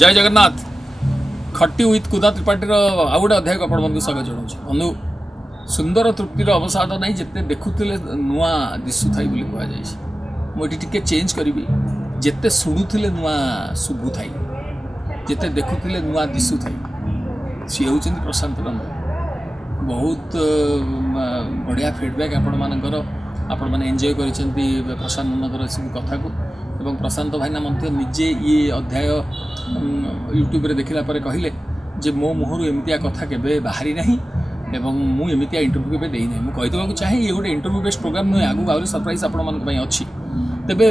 जय जगन्नाथ खट्टी विथ कुदा त्रिपाठी आउ गोटे अध्याय आपण मन स्वागत जनाऊँ बंधु सुंदर तृप्तिर अवसाद ना जिते देखुले नुआ दिशु थाई बोली कहुई मुझे टे चेंज करी जिते शुणुले नुआ शुभु थाई जिते देखुले नुआ दिशु थाई सी हूँ प्रशांत नंद बहुत बढ़िया फीडबैक आपण मानकर आपण मैंने एंजॉय करिसेंती प्रशांत नंदर सब कथा को एवं प्रशांत भाईना मध्य निजे ये अध्याय यूट्यूब रे देखिला परे कहिले जे मो मुहरु एमितिया कथा केबे बाहरी नहीं एवं मु एमितिया इंटरव्यू केबे देई नहीं मु कहि देबाकू चाहे ये गोटे इंटरव्यू बेस्ड प्रोग्राम नुहे आगु आउरी सरप्राइज आपण मन पई अछि तेबे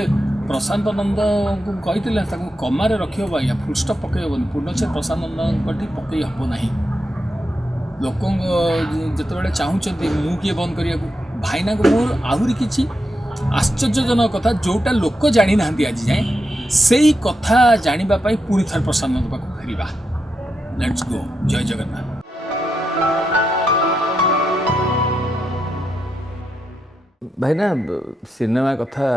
प्रशांत नंद को कहितिले ताकू कमारे रखियो बाया फुल स्टॉप पकेबनी पूर्णचे प्रशांत नंद कठी पकई हबो नाही लोक जिते चाहूँ मु किए बंद करिया भाईना को मोर आहुरी किछि आश्चर्यजनक कथा जोटा लोक जानी ना आज जाए से ही कथा जानिबा पाई पूरी थर प्रशांत नंद पाखु फेरिबा लेट्स गो जय जगन्नाथ भाईना सिनेमा कथा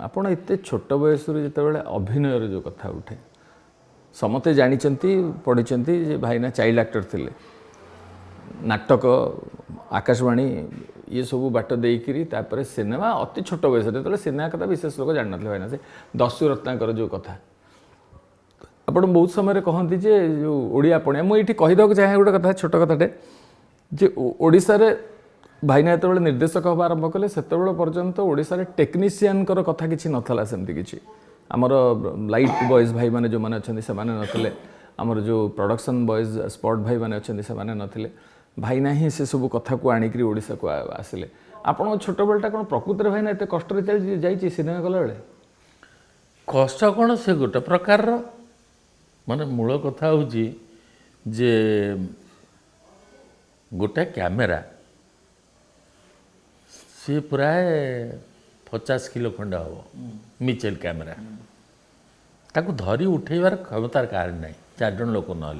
आपण एते छोट बयस जो अभिनय जो कथा उठे समते जानी पढ़ी भाईना चाइल्ड एक्टर थिले नाटक आकाशवाणी ये सब बाट देकरी तापर सिनेमा अति छोट बयस जो सिनेमा कथा विशेष लोक जान ना भाईना से दस्यु रत्नाकर जो कथा आप बहुत समय कहती जे जो ओडिया पणिया मुझे कहीदेक चाहे गोटे कथा छोट कथाटे जे ओडिशा रे भाईना जो निर्देशक हवा आरंभ कले से पर्यंत ओडिशा रे टेक्नीशियन कथा किसी नथला सेमती किसी आमर लाइट बॉयज भाई माने जो माने अच्छे से नथिले आमर जो प्रोडक्शन बॉयज स्पॉट भाई माने अच्छे से नथिले भाईना ही से सब कथा को आनिक ओडिशा को आसिले आपण छोट बेलटा कौन प्रकृत में भाईना एत कष्ट जाइए सिनेमा गला बेले कष्ट कौन से गोटे प्रकार माने मूल कथा हूँ जे गोटे कैमेरा सी प्राय 50 किलो खंड हम मिचेल कैमेरा ताकू धरी उठेबार क्षमतार कारण ना 4 जन लोक ना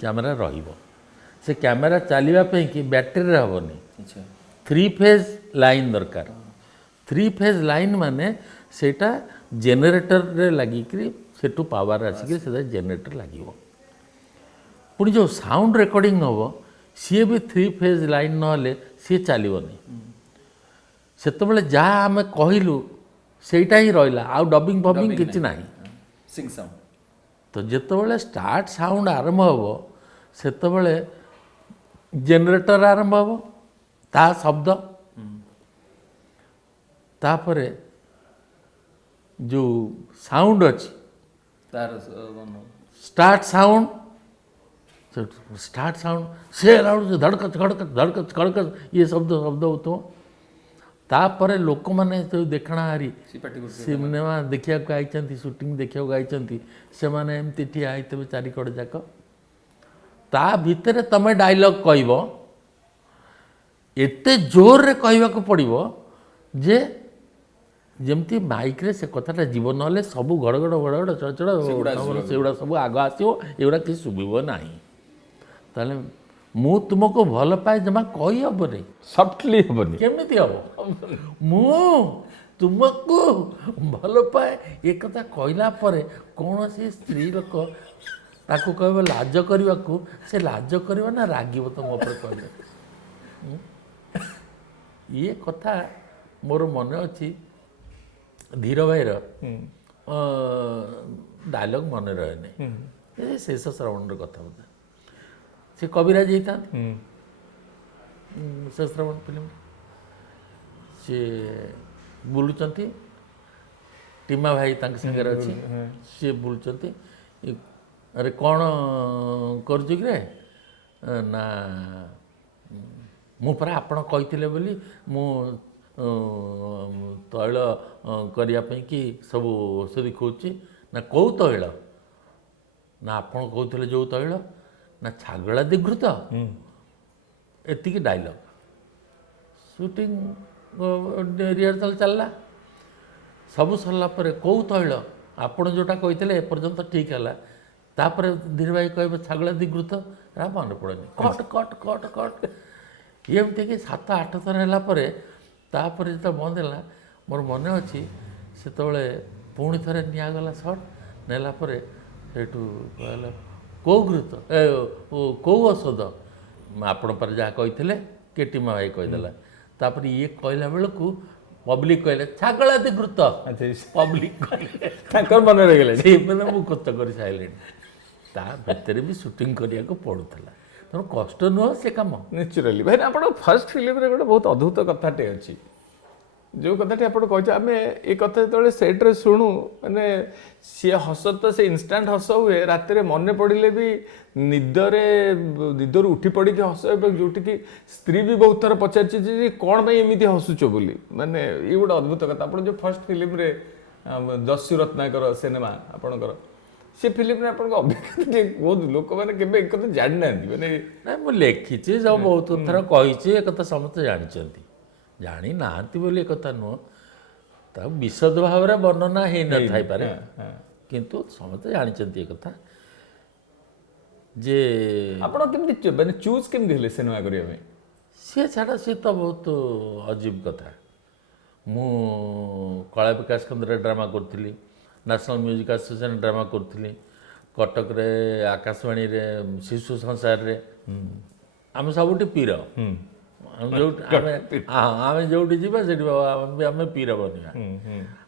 कैमेरा रहिबो से कैमेरा चलवा कि बैटेरी हेनी 3 फेज लाइन दरकार 3 फेज लाइन माने सेटा जेनरेटर रे लगिक सेठू पावर आसिक से जेनरेटर लगे पुणी जो साउंड रेकर्डिंग हम सी भी 3 फेज लाइन ना सी चलनी से जहाँ आम कहलु सेटा ही रहा आउ डबिंग फबिंग किसी ना तो जिते स्टार्ट साउंड आरंभ हम से जेनरेटर आरंभ हम ता शब्द तापरे जो साउंड अच्छी स्टार्ट साउंड से धड़कच धड़कच धड़कच खड़कच ये शब्द होता तापर लोक मैंने जो देखना हारी सिनेमा देखा आई शूटिंग देखा आई से मैंने एमती ठिया होते चारिकड़ जाक ता भितर तमें डायलॉग कहब एते जोर रे कहवाक पड़ो जे जमती माइक रे से कथाटा जीव ना सब गड़गड़ गड़गड़ चढ़चढ़ से सब आग आसो एगुड़ा किसी शुभ ना ताले मु तुमको भल पाए जमा कही हेनी सफ्टली हेनी केमी हम मु तुमको भल पाए ये कथा कहला कौन सी स्त्री लोक ताकू कह लाज करने को से लाज कर ना रागिब तुम उपर कहले ये कथा मोर मन अच्छी धीर भाईर डायलॉग मन रहे नहीं शेष श्रवण कथा बोलते से कविराज होता शेष श्रवण फिल्म सी बुलुंट टीमा भाई सागर अच्छी सी बुलुंट अरे कौन करे ना मु परा आपण कही बोली मु तैल करने कि सब औषधि खोजी ना कौ तैल ना आपण कहते जो तैल ना छागला दिघृत एतिक डायलॉग शूटिंग रिहर्सल चलला सब सरला कौ तैल आपण जोटा कहते एपर्यंत ठीक है तापर धीर भाई कह छागला दिघृत मन पड़ेनि कट कट कट कट एमती कि 7-8 थर है जो बंद है मोर मन अच्छी से पुणी थे निगला सर्ट नेला ସେଇଠୁ କହିଲା କେଉଁ ଘୃତ କେଉଁ ଔଷଧ ଆପଣ ପରେ ଯାହା କହିଥିଲେ କେଟିମା ଭାଇ କହିଦେଲା। ତାପରେ ଇଏ କହିଲା ବେଳକୁ ପବ୍ଲିକ୍ କହିଲେ ଛାଗଳାତି ଘୃତ, ପବ୍ଲିକ୍ କହିଲେ ତାଙ୍କର ମନେ ରହିଗଲା। ସେଇମାନେ ମୁଁ ଖର୍ଚ୍ଚ କରି ସାରିଲିଣି। ତା ଭିତରେ ବି ସୁଟିଂ କରିବାକୁ ପଡ଼ୁଥିଲା, ତେଣୁ କଷ୍ଟ ନୁହଁ ସେ କାମ। ନ୍ୟାଚୁରାଲି ଭାଇନା ଆପଣ ଫାର୍ଷ୍ଟ ଫିଲ୍ମରେ ଗୋଟେ ବହୁତ ଅଦ୍ଭୁତ କଥାଟେ ଅଛି, ଯେଉଁ କଥାଟି ଆପଣ କହିଛ ଆମେ ଏ କଥା ଯେତେବେଳେ ସେଟ୍ରେ ଶୁଣୁ ମାନେ ସିଏ ହସ ତ ସେ ଇନଷ୍ଟାଣ୍ଟ ହସ ହୁଏ, ରାତିରେ ମନେ ପଡ଼ିଲେ ବି ନିଦରୁ ଉଠି ପଡ଼ିକି ହସ, ଏବଂ ଯେଉଁଠିକି ସ୍ତ୍ରୀ ବି ବହୁତ ଥର ପଚାରିଛି ଯେ କ'ଣ ପାଇଁ ଏମିତି ହସୁଛ ବୋଲି। ମାନେ ଇଏ ଗୋଟେ ଅଦ୍ଭୁତ କଥା। ଆପଣ ଯେଉଁ ଫାର୍ଷ୍ଟ ଫିଲ୍ମରେ ଦସ୍ୟୁ ରତ୍ନାକର ସିନେମା ଆପଣଙ୍କର, ସେ ଫିଲ୍ମରେ ଆପଣଙ୍କ ଅଭିଜ୍ଞତା ଟିକେ କୁହନ୍ତୁ, ଲୋକମାନେ କେବେ ଏ କଥା ଜାଣିନାହାନ୍ତି। ମାନେ ନାଇଁ ମୁଁ ଲେଖିଛି ସବୁ ବହୁତ ଥର କହିଛି, ଏ କଥା ସମସ୍ତେ ଜାଣିଛନ୍ତି, ଜାଣିନାହାନ୍ତି ବୋଲି ଏ କଥା ନୁହଁ, ତାକୁ ବିଶଦ ଭାବରେ ବର୍ଣ୍ଣନା ହେଇନଥାଇପାରେ, କିନ୍ତୁ ସମସ୍ତେ ଜାଣିଛନ୍ତି ଏ କଥା ଯେ ଆପଣ କେମିତି ମାନେ ଚୁଜ୍ କେମିତି ହେଲେ ସିନେମା କରିବା ପାଇଁ? ସିଏ ଛାଡ଼, ସିଏ ତ ବହୁତ ଅଜୀବ କଥା। ମୁଁ କଳା ବିକାଶ କେନ୍ଦ୍ରରେ ଡ୍ରାମା କରୁଥିଲି, ନ୍ୟାସନାଲ୍ ମ୍ୟୁଜିକ୍ ଆସୋସିଏସନ୍ ଡ୍ରାମା କରୁଥିଲି, କଟକରେ ଆକାଶବାଣୀରେ ଶିଶୁ ସଂସାରରେ ଆମେ ସବୁଠି ପୀର। ଆମେ ଯେଉଁଠି ଯିବା ସେଠି ଆମେ ପୀର ବନିବା।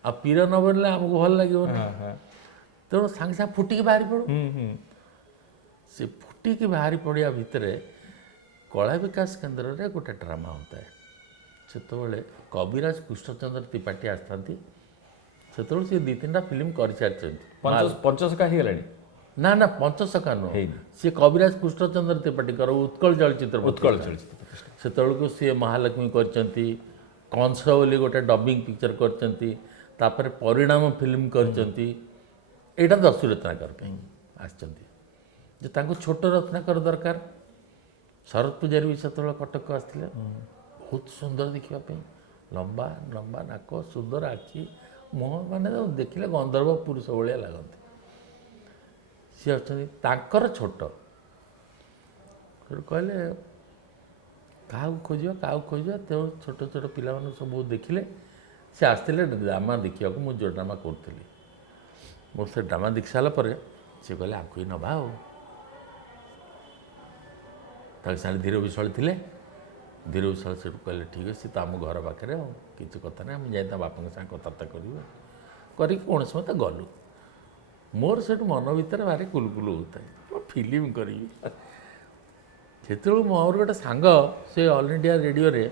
ଆଉ ପୀର ନ ବନିଲେ ଆମକୁ ଭଲ ଲାଗିବନି, ତେଣୁ ସାଙ୍ଗେ ସାଙ୍ଗେ ଫୁଟିକି ବାହାରି ପଡ଼ୁ। ସେ ଫୁଟିକି ବାହାରି ପଡ଼ିବା ଭିତରେ କଳା ବିକାଶ କେନ୍ଦ୍ରରେ ଗୋଟେ ଡ୍ରାମା ହେଉଥାଏ। ସେତେବେଳେ କବିରାଜ କୃଷ୍ଣଚନ୍ଦ୍ର ତ୍ରିପାଠୀ ଆସିଥାନ୍ତି। ସେତେବେଳେ ସେ 2-3ଟା ଫିଲ୍ମ କରିସାରିଛନ୍ତି। ପଞ୍ଚସଖା ହେଇଗଲାଣି? ନା ନା, ପଞ୍ଚସଖା ନୁହଁ, ସିଏ କବିରାଜ କୃଷ୍ଣଚନ୍ଦ୍ର ତ୍ରିପାଠୀଙ୍କର ଉତ୍କଳ ଚଳଚ୍ଚିତ୍ର। ସେତେବେଳକୁ ସିଏ ମହାଲକ୍ଷ୍ମୀ କରିଛନ୍ତି, କଂସ ବୋଲି ଗୋଟେ ଡବିଂ ପିକ୍ଚର କରିଛନ୍ତି, ତାପରେ ପରିଣାମ ଫିଲ୍ମ କରିଛନ୍ତି। ଏଇଟା ଦସ୍ୟୁ ରତ୍ନାକର ପାଇଁ ଆସିଛନ୍ତି, ଯେ ତାଙ୍କୁ ଛୋଟ ରତ୍ନାକର ଦରକାର। ଶରତ ପୂଜାରୀ ବି ସେତେବେଳେ କଟକ ଆସିଥିଲେ, ବହୁତ ସୁନ୍ଦର ଦେଖିବା ପାଇଁ, ଲମ୍ବା ଲମ୍ବା ନାକ, ସୁନ୍ଦର ଆଖି, ମୁହଁ, ମାନେ ଦେଖିଲେ ଗନ୍ଧର୍ବ ପୁରୁଷ ଭଳିଆ ଲାଗନ୍ତି। ସିଏ ଅଛନ୍ତି, ତାଙ୍କର ଛୋଟ। ସେଠୁ କହିଲେ କାହାକୁ ଖୋଜିବା, ତେଣୁ ଛୋଟ ଛୋଟ ପିଲାମାନଙ୍କୁ ସବୁ ଦେଖିଲେ। ସେ ଆସିଥିଲେ ଡ୍ରାମା ଦେଖିବାକୁ, ମୁଁ ଯେଉଁ ଡ୍ରାମା କରୁଥିଲି। ମୁଁ ସେ ଡ୍ରାମା ଦେଖି ସାରିଲା ପରେ ସେ କହିଲେ ଆଙ୍କୁ ହିଁ ନେବା ଆଉ। ତାଙ୍କ ସାଙ୍ଗେ ଧୀର ବିଶ୍ୱାଳ ଥିଲେ। ଧୀର ବିଶ୍ୱାଳ ସେଠୁ କହିଲେ ଠିକ୍ ଅଛି, ତ ଆମ ଘର ପାଖରେ, ଆଉ କିଛି କଥା ନାହିଁ, ଆମେ ଯାଇ ତା ବାପାଙ୍କ ସାଙ୍ଗେ କଥାବାର୍ତ୍ତା କରିବୁ। କରିକି କୌଣସି ମତେ ଗଲୁ। ମୋର ସେଠୁ ମନ ଭିତରେ ଭାରି କୁଲକୁଲ ହେଉଥାଏ, ମୁଁ ଫିଲ୍ମ କରିବି। ସେତେବେଳକୁ ମୋର ଗୋଟେ ସାଙ୍ଗ, ସେ ଅଲ୍ ଇଣ୍ଡିଆ ରେଡ଼ିଓରେ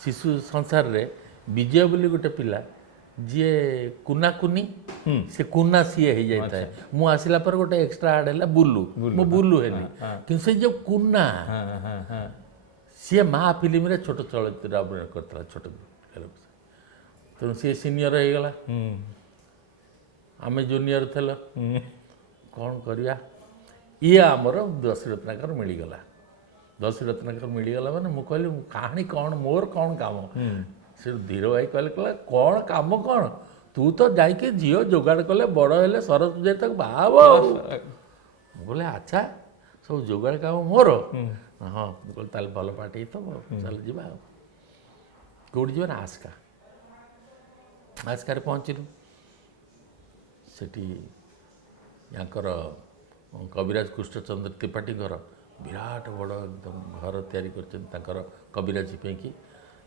ଶିଶୁ ସଂସାରରେ ବିଜୟ ବୋଲି ଗୋଟେ ପିଲା, ଯିଏ କୁନା କୁନି, ସେ କୁନା ସିଏ ହେଇଯାଇଥାଏ। ମୁଁ ଆସିଲା ପରେ ଗୋଟେ ଏକ୍ସଟ୍ରା ଆଡ଼୍ ହେଲା ବୁଲୁ, ମୁଁ ବୁଲୁ ହେଲି, କିନ୍ତୁ ସେ ଯେଉଁ କୁନା, ସିଏ ମା ଫିଲ୍ମରେ ଛୋଟ ଚଳଚ୍ଚିତ୍ର ଅଭିନୟ କରିଥିଲା, ଛୋଟ। ତେଣୁ ସିଏ ସିନିୟର ହେଇଗଲା, ଆମେ ଜୁନିୟର ଥିଲ। କ'ଣ କରିବା, ଇଏ ଆମର ଦସ୍ୟୁ ରତ୍ନାକର ମିଳିଗଲା। ଦସ୍ୟୁ ରତ୍ନାକର ମିଳିଗଲା ମାନେ ମୁଁ କହିଲି କାହାଣୀ କ'ଣ, ମୋର କ'ଣ କାମ? ସେ ଧୀର ଭାଇ କହିଲେ କ'ଣ କାମ କ'ଣ, ତୁ ତ ଯାଇକି ଝିଅ ଯୋଗାଡ଼ କଲେ, ବଡ଼ ହେଲେ ଶରତ ପୂଜାରୀ ତାକୁ ବାହା ହବ। ମୁଁ କହିଲି ଆଚ୍ଛା, ସବୁ ଯୋଗାଡ଼ କାମ ମୋର? ହଁ। ମୁଁ କହିଲି ତାହେଲେ ଭଲ ପାଠ ହେଇଥିବ, ଚାଲ ଯିବା ଆଉ। କେଉଁଠି ଯିବା ନା ଆସ୍କାରେ ପହଞ୍ଚିଲୁ। ସେଠି ୟାଙ୍କର କବିରାଜ କୃଷ୍ଣଚନ୍ଦ୍ର ତ୍ରିପାଠୀଙ୍କର ବିରାଟ ବଡ଼ ଏକଦମ ଘର ତିଆରି କରିଛନ୍ତି ତାଙ୍କର କବିରାଜ ପାଇଁକି।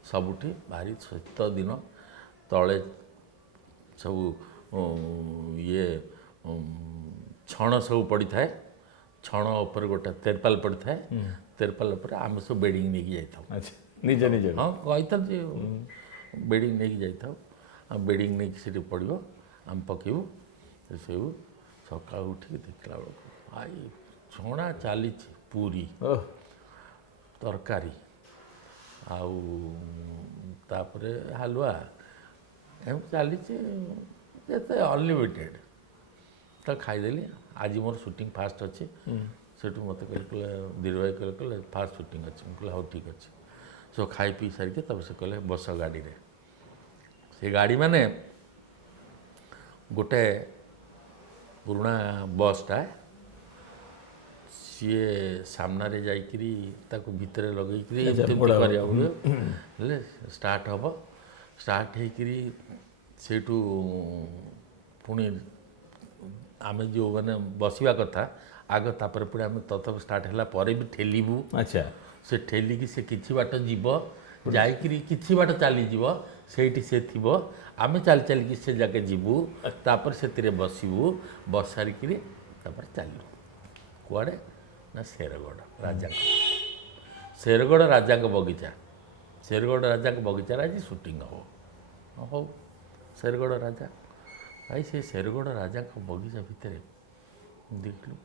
ସବୁଠି ଭାରି ଶୀତ ଦିନ, ତଳେ ସବୁ ଇଏ ଛଣ ସବୁ ପଡ଼ିଥାଏ, ଛଣ ଉପରେ ଗୋଟେ ତେରପାଲ ପଡ଼ିଥାଏ, ତେରପାଲ ଉପରେ ଆମେ ସବୁ ବେଡ଼ିଂ ନେଇକି ଯାଇଥାଉ। ନିଜ ହଁ କହିଥାଉ ଯେ ବେଡ଼ିଂ ନେଇକି ଯାଇଥାଉ। ଆମେ ବେଡ଼ିଂ ନେଇକି ସେଠି ପଡ଼ିବ, ଆମେ ପକେଇବୁ। ସେସବୁ ସକାଳୁ ଉଠିକି ଦେଖିଲା ବେଳକୁ ଭାଇ ଛଣା ଚାଲିଛି, ପୁରୀ ତରକାରୀ, ଆଉ ତାପରେ ହାଲୁଆ, ଏମିତି ଚାଲିଛି, ଏତେ ଅନଲିମିଟେଡ଼। ତ ଖାଇଦେଲି। ଆଜି ମୋର ସୁଟିଂ ଫାଷ୍ଟ ଅଛି। ସେଠୁ ମୋତେ କହିଲେ ଧୀର ଭାଇ କହିଲେ ଫାଷ୍ଟ ସୁଟିଂ ଅଛି। ମୁଁ କହିଲି ହଉ ଠିକ୍ ଅଛି। ସବୁ ଖାଇ ପିଇ ସାରିକି ତାପରେ ସେ କହିଲେ ବସ ଗାଡ଼ିରେ। ସେ ଗାଡ଼ି ମାନେ ଗୋଟେ ପୁରୁଣା ବସ୍ଟା, ସିଏ ସାମ୍ନାରେ ଯାଇକିରି ତାକୁ ଭିତରେ ଲଗେଇକିରି ଏମିତି କରିବାକୁ ହେଲେ ଷ୍ଟାର୍ଟ ହେବ। ଷ୍ଟାର୍ଟ ହେଇକିରି ସେଇଠୁ ପୁଣି ଆମେ ଯେଉଁମାନେ ବସିବା କଥା ଆଗ ତାପରେ ପୁଣି ଆମେ ତଥାପି ଷ୍ଟାର୍ଟ ହେଲା ପରେ ବି ଠେଲିବୁ। ଆଚ୍ଛା ସେ ଠେଲିକି ସେ କିଛି ବାଟ ଯିବ, ଯାଇକିରି କିଛି ବାଟ ଚାଲିଯିବ, ସେଇଠି ସେ ଥିବ, ଆମେ ଚାଲି ଚାଲିକି ସେ ଜାଗେ ଯିବୁ, ତାପରେ ସେଥିରେ ବସିବୁ, ବସାରିକିରି ତାପରେ ଚାଲିବୁ କୁଆଡ଼େ ନା ଶେରଗଡ଼ ରାଜାଙ୍କ, ଶେରଗଡ଼ ରାଜାଙ୍କ ବଗିଚା, ଶେରଗଡ଼ ରାଜାଙ୍କ ବଗିଚାରେ ଆଜି ସୁଟିଂ ହେବ। ହଉ ଶେରଗଡ଼ ରାଜା ଭାଇ, ସେ ଶେରଗଡ଼ ରାଜାଙ୍କ ବଗିଚା ଭିତରେ ଦେଖିଲୁ